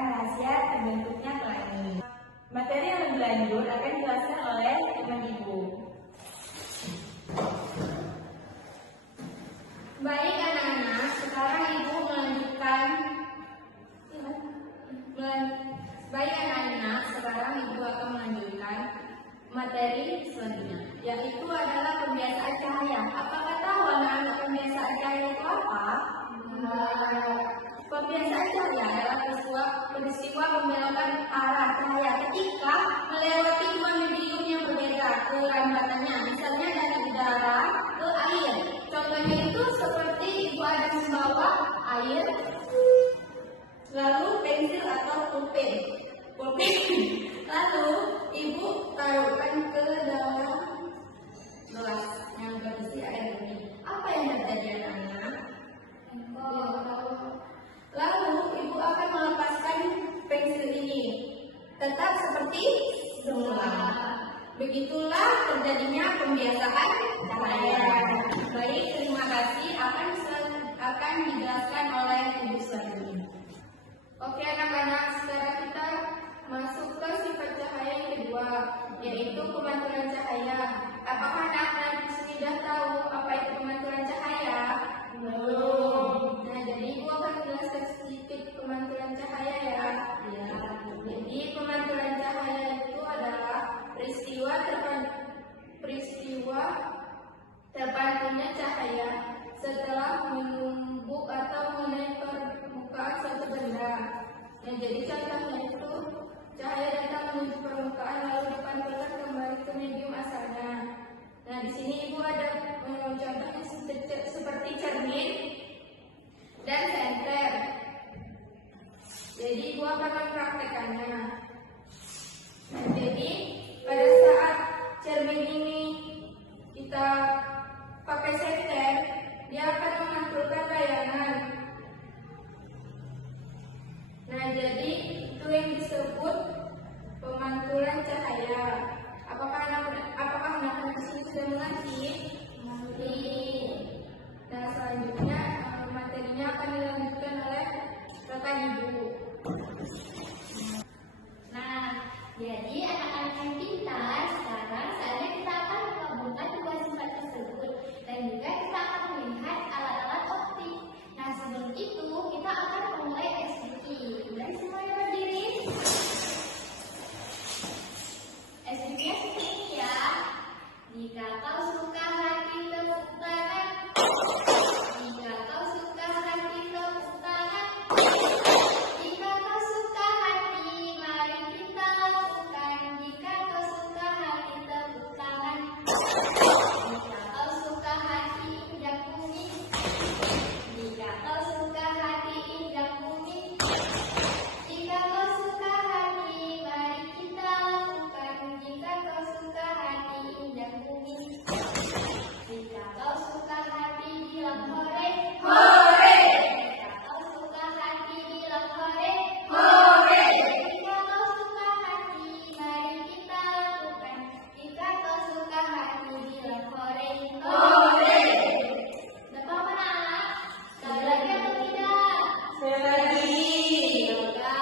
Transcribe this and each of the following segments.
rahasia terbentuknya pelangi. Materi yang lebih lanjut akan dijelaskan oleh teman Ibu. Baik anak-anak, sekarang Ibu melanjutkan. Ibu akan melanjutkan materi selanjutnya, yaitu adalah pembiasaan cahaya. Apakah tahu anak-anak pembiasaan cahaya itu apa? Pembiasaan cahaya adalah peristiwa pembelokan arah cahaya ketika melewati dua medium yang berbeda kelambatannya, misalnya dari udara ke air. Contohnya itu seperti Ibu ada membawa air, lalu pensil atau pulpen. Lalu Ibu taruhkan ke dalam gelas yang berisi air ini. Apa yang terjadi anak-anak? Lalu Ibu akan melepaskan pensil ini, tetap seperti semula. Begitulah terjadinya pembiasaan cahaya. Baik, terima kasih. Akan dijelaskan oleh Ibu selanjutnya. Oke anak-anak, sekarang kita masuk ke sifat cahaya yang kedua, yaitu pemantulan cahaya. Apakah anak-anak sudah tahu apa itu pemantulan cahaya? Belum. Nah, jadi Ibu akan jelaskan sedikit pemantulan cahaya ya. Jadi pemantulan cahaya itu adalah peristiwa terpantulnya cahaya setelah menumbuk atau menaik permukaan suatu benda. Nah, jadi contohnya itu cahaya datang menuju permukaan lalu dipantulkan kembali ke medium asalnya. Nah, di sini Ibu ada contohnya seperti cermin dan senter. Jadi Ibu akan mempraktekannya. Nah, jadi pada saat cermin ini kita pakai senter, dia akan memantulkan bayangan. Nah, jadi itu yang disebut pemantulan cahaya. Apakah anak-anak di sini sudah mengerti? Nah, selanjutnya materinya akan dilanjutkan oleh rekan Ibu. Nah, jadi anak-anak yang pintar, sekarang saatnya kita akan menggabungkan dua sifat tersebut dan juga kita akan melihat alat-alat optik. Nah, sebelum itu kita akan memulai SDK. Dan semuanya berdiri. SDK-nya seperti ini ya. Jika kau suka hati tepuk tangan. Jika kau suka hati tepuk tangan. Jika kau suka hati, mari kita lakukan. Jika kau suka hati tepuk tangan. Jika kau suka hati, injak bumi. Jika kau suka hati, injak bumi. Jika kau suka hati, mari kita lakukan. Jika kau suka hati, injak bumi. Jika kau suka hati, bilang hore. Hore! Jika kau suka hati, bilang hore. Hore! Jika kau suka hati, mari kita lakukan. Jika kau suka hati, bilang hore. Hore! Dapat apa nak? Sekali lagi atau tidak? Sekali lagi. Yoga.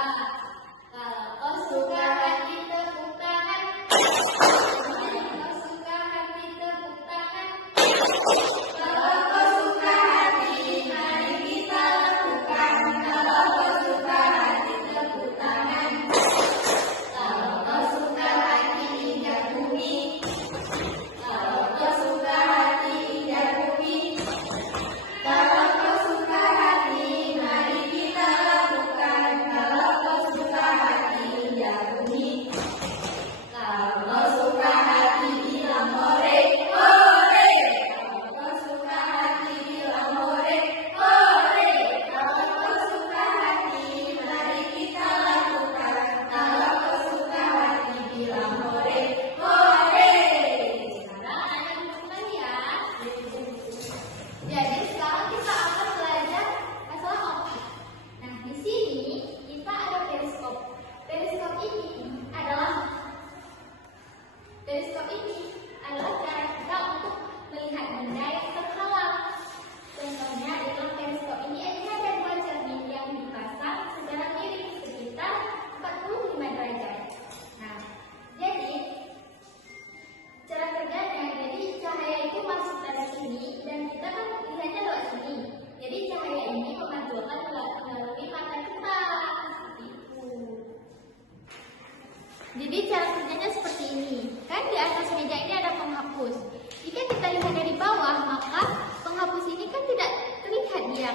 Kalau kau suka hati, tepuk tangan. Kalau kau suka hati, tepuk tangan. Kalau kau suka hati, mari kita lakukan. Kalau kau suka hati, tepuk tangan. Kalau kau suka hati, injak bumi. Kalau kau suka hati, injak bumi. Kalau kau suka hati, mari kita lakukan. Kalau kau suka hati, injak bumi. Kalau kau suka hati, bilang hore, hore. Kalau kau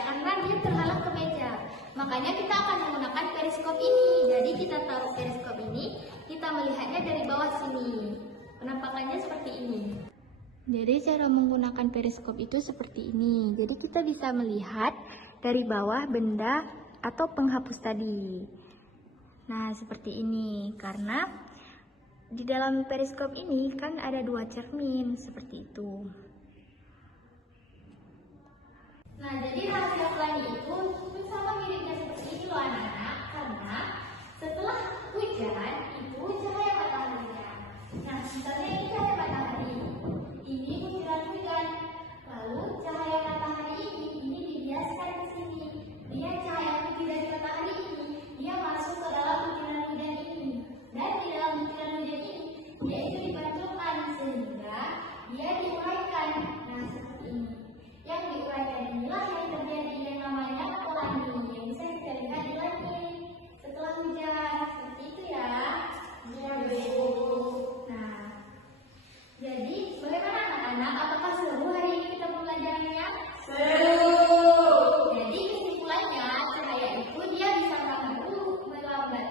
karena dia terhalang ke meja. Makanya kita akan menggunakan periskop ini. Jadi kita taruh periskop ini, kita melihatnya dari bawah sini. Penampakannya seperti ini. Jadi cara menggunakan periskop itu seperti ini. Jadi kita bisa melihat dari bawah benda atau penghapus tadi. Nah, seperti ini. Karena di dalam periskop ini kan ada 2 cermin, seperti itu. Nah, jadi hasil pelangi itu sama miripnya seperti itu loh anak-anak. Karena setelah hujan itu cahaya mataharinya. Nah, misalnya ini cahaya matahari. Ini butiran hujan. Lalu cahaya matahari ini dibiaskan ke sini. Dia cahaya putih dari matahari ini, dia masuk ke dalam butiran hujan ini. Dan di dalam butiran hujan ini, dia itu dipantulkan sehingga dia diuraikan. Nah, seperti ini. Yang diuraikan inilah yang terjadi yang namanya pelangi yang bisa kita lihat di langit setelah hujan. Seperti itu ya. Iya, Bu. Nah, jadi bagaimana anak-anak? Apakah seru hari ini kita belajarnya? Jadi kesimpulannya cahaya itu dia bisa melambat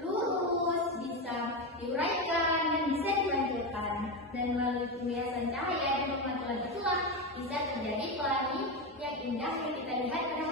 lurus, bisa diuraikan dan bisa dipanjangkan. Dan melalui pembiasan cahaya dan pemantulan itulah bisa terjadi pelangi yang indah yang kita lihat pada